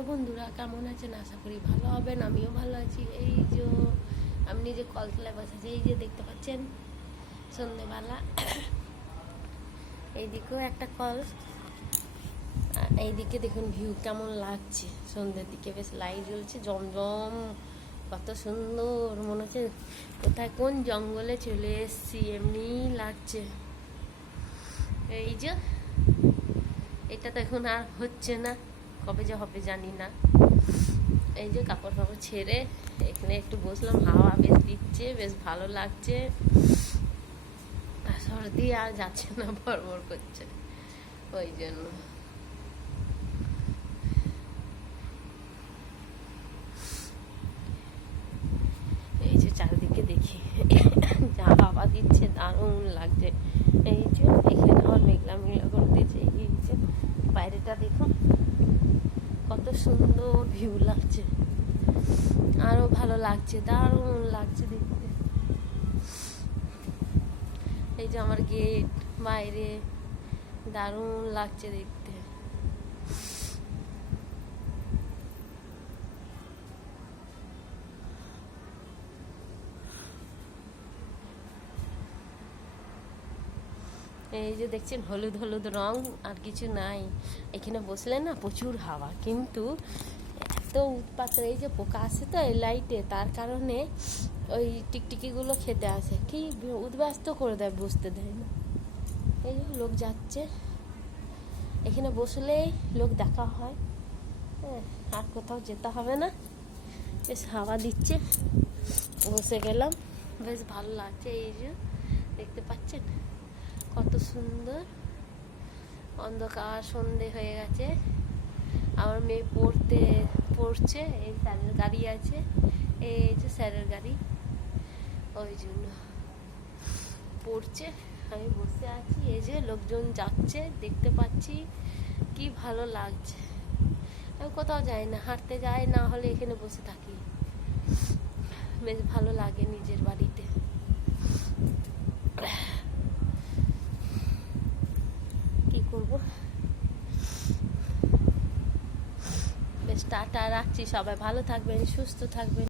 Hello বন্ধুরা, কেমন আছেন? আশা করি ভালো হবেন। আমিও ভালো আছি। এই যে আপনি যে কলতলায় বসেছে, এই যে দেখতে পাচ্ছেন সন্ধ্যেবেলা এইদিকেও একটা কল, এইদিকে দেখুন ভিউ কেমন লাগছে। সন্ধ্যের দিকে বেশ লাইট জ্বলছে, জমজম, কত সুন্দর, মনে হচ্ছে কোথায় কোন জঙ্গলে চলে এসছি এমনি লাগছে। এই যে এটা তো এখন আর হচ্ছে না, কবে যে হবে জানি না। এই যে কাপড় ফাপড় ছেড়ে এখানে একটু বসলাম, হাওয়া বেশ দিচ্ছে, বেশ ভালো লাগছে। সর্দি আর যাচ্ছে না, ভরভর করছে, ওই জন্য। এই যে চারিদিকে দেখি যা হাওয়া দিচ্ছে, দারুণ লাগছে। এই যে এখানে আমার মেঘলা মেঘলা করে দিয়েছে, এই যে বাইরেটা দেখুন কত সুন্দর ভিউ লাগছে, আরো ভালো লাগছে, দারুণ লাগছে দেখতে। এই যে আমার গেট, বাইরে দারুণ লাগছে দেখতে। এই যে দেখছেন হলুদ হলুদ রং, আর কিছু নাই। এখানে বসলে না প্রচুর হাওয়া, কিন্তু এত উৎপাত, এই যে পোকা আসে তো এই লাইটে, তার কারণে ওই টিকটিকিগুলো খেতে আসে, কি উদ্বাস্ত করে দেয়, বসতে দেয় না। এই যে লোক যাচ্ছে, এখানে বসলেই লোক দেখা হয়। হ্যাঁ, আর কোথাও যেতে হবে না, বেশ হাওয়া দিচ্ছে, বসে গেলাম, বেশ ভালো লাগছে। এই যে দেখতে পাচ্ছেন কত সুন্দর, অন্ধকার, সন্ধে হয়ে গেছে। আমার মেয়ে পড়ছে, এই স্যারের গাড়ি আছে, এই যে স্যারের গাড়ি, ওই জন্য পড়ছে, আমি বসে আছি। এই যে লোকজন যাচ্ছে দেখতে পাচ্ছি, কি ভালো লাগছে। আমি কোথাও যাই না, হাঁটতে যাই, না হলে এখানে বসে থাকি, বেশ ভালো লাগে নিজের বাড়িতে। কি করব, বেশ টাটা, রাখছি। সবাই ভালো থাকবেন, সুস্থ থাকবেন।